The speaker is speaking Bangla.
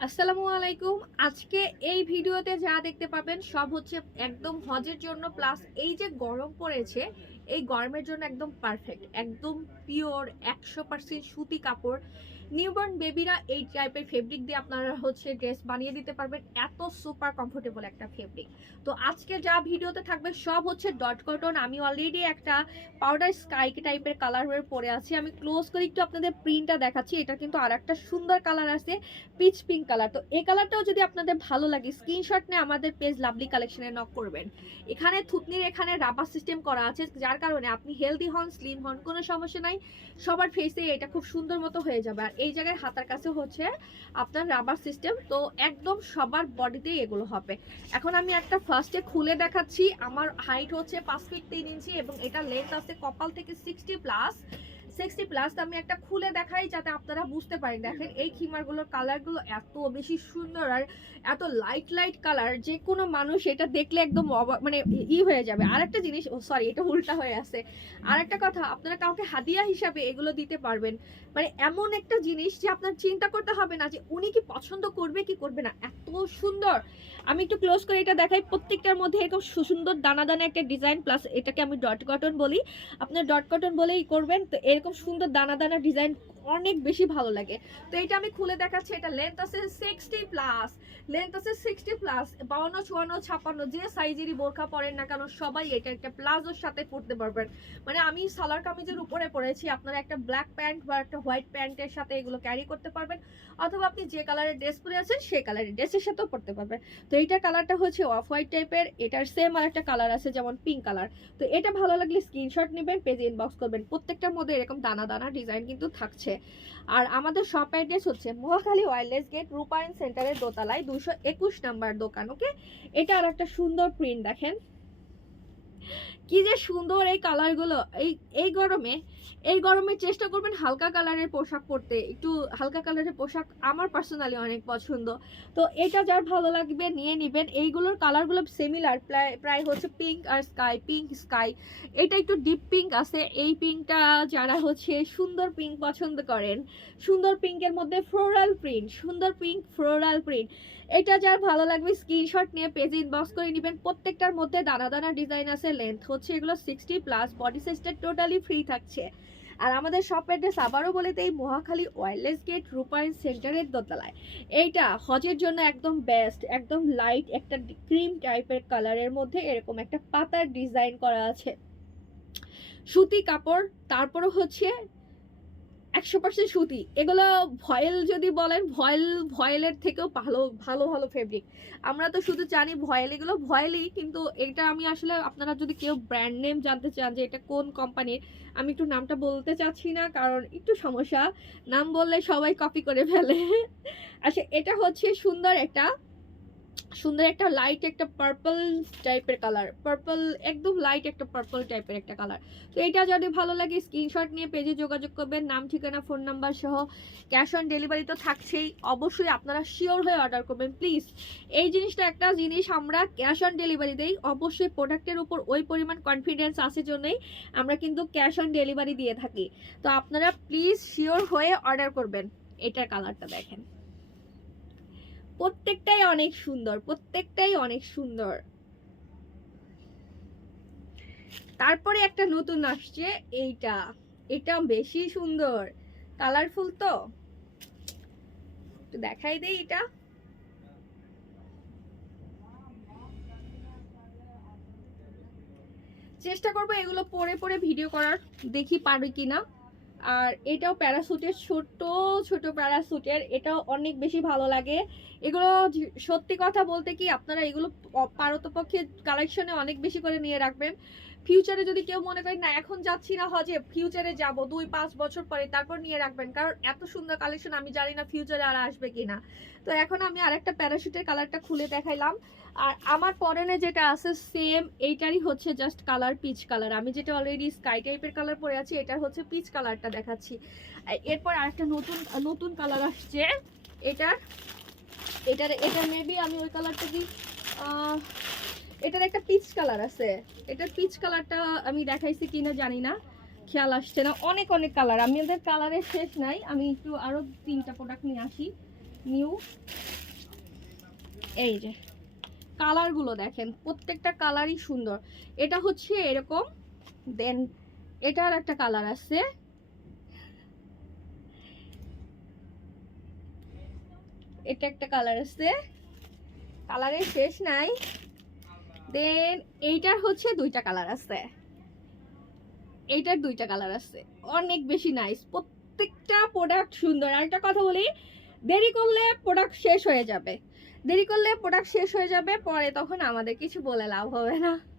আসসালামু আলাইকুম। আজকে এই ভিডিওতে যা দেখতে পাবেন সব হচ্ছে একদম হজের জন্য প্লাস এই যে গরম পড়েছে এই গরমের জন্য একদম পারফেক্ট একদম পিওর একশো পার্সেন্ট সুতি কাপড়। নিউবর্ন বেবিরা এই টাইপের ফেব্রিক দিয়ে আপনারা হচ্ছে ড্রেস বানিয়ে দিতে পারবেন। এত সুপার কমফোর্টেবল একটা ফেব্রিক তো আজকে যা ভিডিওতে থাকবে সব হচ্ছে ডট কটন আমি অলরেডি একটা পাউডার স্কাই টাইপের কালার হয়ে পরে আছি। আমি ক্লোজ করে একটু আপনাদের প্রিন্টটা দেখাচ্ছি। এটা কিন্তু আর একটা সুন্দর কালার আছে পিচ পিঙ্ক কালার তো এই কালারটাও যদি আপনাদের ভালো লাগে স্ক্রিনশট নিয়ে আমাদের পেজ লাভলি কালেকশনে নক করবেন। এখানে থুতনির এখানে রাবার সিস্টেম করা আছে, যার কারণে আপনি হেলদি হন স্লিম হন, কোনো সমস্যা নাই। সবার ফেসে এটা খুব সুন্দর মতো হয়ে যাবে। আর এই জায়গায় হাতার কাছে হচ্ছে আপনার রাবার সিস্টেম তো একদম সবার বডিতেই এগুলো হবে। এখন আমি একটা ফার্স্টে খুলে দেখাচ্ছি। আমার হাইট হচ্ছে পাঁচ ফিট তিন ইঞ্চি এবং এটা লেন্থ আছে কপাল থেকে সিক্সটি প্লাস সিক্সটি প্লাস আমি একটা খুলে দেখাই যাতে আপনারা বুঝতে পারেন। দেখেন এই খিমারগুলোর কালারগুলো এত বেশি সুন্দর আর এত লাইট লাইট কালার যে কোনো মানুষ এটা দেখলে একদম মানে ই হয়ে যাবে। আর একটা জিনিস সরি এটা উল্টা হয়ে আছে। আর একটা কথা আপনারা কাউকে হাদিয়া হিসাবে এগুলো দিতে পারবেন। মানে এমন একটা জিনিস যে আপনার চিন্তা করতে হবে না যে উনি কি পছন্দ করবে কি করবে না। এত সুন্দর। আমি একটু ক্লোজ করে এটা দেখাই। প্রত্যেকটার মধ্যে এরকম সুন্দর দানা দানা একটা ডিজাইন প্লাস এটাকে আমি ডট কটন বলি। আপনার ডট কটন বলেই করবেন। তো এরকম সুন্দর দানা দানা ডিজাইন অনেক বেশি ভালো লাগে। তো এটা আমি খুলে দেখাচ্ছি, এটা লেন্থ আছে সিক্সটি প্লাস লেন্থ আছে সিক্সটি প্লাস বাউন্ন, চুয়ান্ন, ছাপ্পান্ন, যে সাইজেরই বোরখা পরেন না কেন, সবাই এটা একটা প্লাজোর সাথে পরতে পারবেন। মানে আমি সালোয়ার কামিজের উপরে পরেছি, আপনারা একটা ব্ল্যাক প্যান্ট বা একটা হোয়াইট প্যান্টের সাথে এগুলো ক্যারি করতে পারবেন, অথবা আপনি যে কালারের ড্রেস পরে আছেন, সেই কালারের ড্রেসের সাথেও পরতে পারবেন। তো এইটার কালারটা হচ্ছে অফ হোয়াইট টাইপের এটার সেম আর একটা কালার আছে যেমন পিঙ্ক কালার তো এটা ভালো লাগলে স্ক্রিনশট নেবেন পেজে ইনবক্স করবেন, প্রত্যেকটার মধ্যে এরকম দানা দানা ডিজাইন কিন্তু থাকছে। আর আমাদের শপ অ্যাড্রেস হচ্ছে মহাখালী ওয়ারলেস গেট রূপায়ণ সেন্টারের দোতলায় দুশো একুশ নাম্বার দোকান ওকে এটা আর একটা সুন্দর প্রিন্ট দেখেন। কি যে সুন্দর এই কালারগুলো এই এই গরমে এই গরমে চেষ্টা করবেন হালকা কালারের পোশাক পরতে। একটু হালকা কালারের পোশাক আমার পার্সোনালি অনেক পছন্দ। তো এটা যার ভালো লাগবে নিয়ে নেবেন। এইগুলোর কালারগুলো সিমিলার প্রায় প্রায় হচ্ছে পিঙ্ক আর স্কাই পিঙ্ক স্কাই এটা একটু ডিপ পিঙ্ক আছে। এই পিঙ্কটা যারা হচ্ছে সুন্দর পিঙ্ক পছন্দ করেন, সুন্দর পিঙ্কের মধ্যে ফ্লোরাল প্রিন্ট সুন্দর পিঙ্ক ফ্লোরাল প্রিন্ট এটা যার ভালো লাগবে স্ক্রিনশট নিয়ে পেজে ইনবক্স করে নেবেন। প্রত্যেকটার মধ্যে দানা দানা ডিজাইন আছে লেন্থ হচ্ছে এগুলো সিক্সটি প্লাস বডি সাইজটা টোটালি ফ্রি থাকছে। আর আমাদের শপ অ্যাড্রেস আবারও বলে দেই, মহাখালী ওয়্যারলেস গেট রূপায়ণ সেন্টারের দোতলায়। এইটা হজের জন্য একদম বেস্ট একদম লাইট একটা ক্রিম টাইপের কালারের মধ্যে এরকম একটা পাতার ডিজাইন করা আছে। সুতি কাপড় তারপরে হচ্ছে একশো পার্সেন্ট সুতি এগুলো ভয়েল যদি বলেন, ভয়েল, ভয়েলের থেকেও ভালো ভালো ভালো ফেব্রিক আমরা তো শুধু জানি ভয়েল, এগুলো ভয়েলই, কিন্তু এটা আমি আসলে আপনারা যদি কেউ ব্র্যান্ড নেম জানতে চান যে এটা কোন কোম্পানির আমি একটু নামটা বলতে চাচ্ছি না, কারণ একটু সমস্যা। নাম বললে সবাই কপি করে ফেলে। আচ্ছা এটা হচ্ছে সুন্দর একটা সুন্দর একটা লাইট একটা পার্পল টাইপের কালার পার্পল একদম লাইট একটা পার্পল টাইপের একটা কালার তো এটা যদি ভালো লাগে স্ক্রিনশট নিয়ে পেজে যোগাযোগ করবেন, নাম, ঠিকানা ফোন নাম্বার সহ ক্যাশ অন ডেলিভারি তো থাকছেই। অবশ্যই আপনারা শিওর হয়ে অর্ডার করবেন প্লিজ এই জিনিসটা একটা জিনিস আমরা ক্যাশ অন ডেলিভারি দেই। অবশ্যই প্রোডাক্টের উপর ওই পরিমাণ কনফিডেন্স আছে জন্যই আমরা কিন্তু ক্যাশ অন ডেলিভারি দিয়ে থাকি। তো আপনারা প্লিজ শিওর হয়ে অর্ডার করবেন। এটার কালারটা দেখেন। প্রত্যেকটাই অনেক সুন্দর, প্রত্যেকটাই অনেক সুন্দর। তারপরে একটা নতুন আসছে, এইটা। এটা বেশি সুন্দর। কালারফুল তো? একটু দেখাই দেই এটা। চেষ্টা করব এগুলো পরে পরে ভিডিও করার, দেখি পারি কিনা। আর এটাও প্যারাসুটের ছোট ছোট প্যারাসুটের, এটাও অনেক বেশি ভালো লাগে। এগুলো সত্যি কথা বলতে কি আপনারা এগুলো পারতপক্ষে কালেকশনে অনেক বেশি করে নিয়ে রাখবেন। ফিউচারে যদি কেউ মনে করেন না, এখন যাচ্ছি না হজে ফিউচারে যাব, দুই, পাঁচ বছর পরে তারপর নিয়ে রাখবেন। কারণ এত সুন্দর কালেকশন আমি জানি না ফিউচারে আর আসবে কিনা। তো এখন আমি আরেকটা প্যারাশুটের কালারটা খুলে দেখাইলাম। আর আমার পরনে যেটা আছে সেম এইটারই হচ্ছে জাস্ট কালার পিচ কালার আমি যেটা অলরেডি স্কাই টাইপের কালার পরে আছি, এটার হচ্ছে পিচ কালারটা দেখাচ্ছি। এরপর আর আরেকটা নতুন নতুন কালার আসছে। এটার এটার এটা মেবি আমি ওই কালারটা দিই এটার একটা পিচ কালার আছে। এটার পিচ কালারটা আমি দেখাইছি কিনা জানি না। খেয়াল আসছে না। অনেক অনেক কালার আমি আমাদের কালারের শেষ নাই। আমি একটু আরও তিনটা প্রোডাক্ট নিয়ে আসি। নিউ এই যে কালারগুলো দেখেন। প্রত্যেকটা কালারই সুন্দর। এটা হচ্ছে এরকম, দেন এটার একটা কালার আছে। এটা একটা কালার আছে। কালারের শেষ নাই। দেন এইটার হচ্ছে দুইটা কালার আছে। এইটার দুইটা কালার আছে। অনেক বেশি নাইস প্রত্যেকটা প্রোডাক্ট সুন্দর। আর একটা কথা বলি, দেরি করলে প্রোডাক্ট শেষ হয়ে যাবে। দেরি করলে প্রোডাক্ট শেষ হয়ে যাবে, পরে তখন আমাদের কিছু বলে লাভ হবে না।